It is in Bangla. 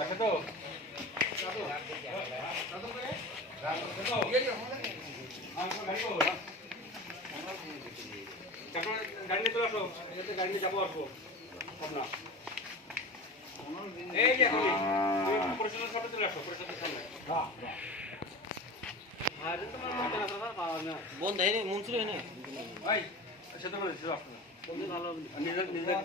আচ্ছা তো গাড়ি নিয়ে চলে আসো, গাড়ি নিয়ে যাবো আসবো না। এই যে পরিচালনার সাথে চলে আসো, পরিচালনার সামনে। বন্ধ হয়নি, মনসুর হয়নি। ভাই সে তো ভালো নিজের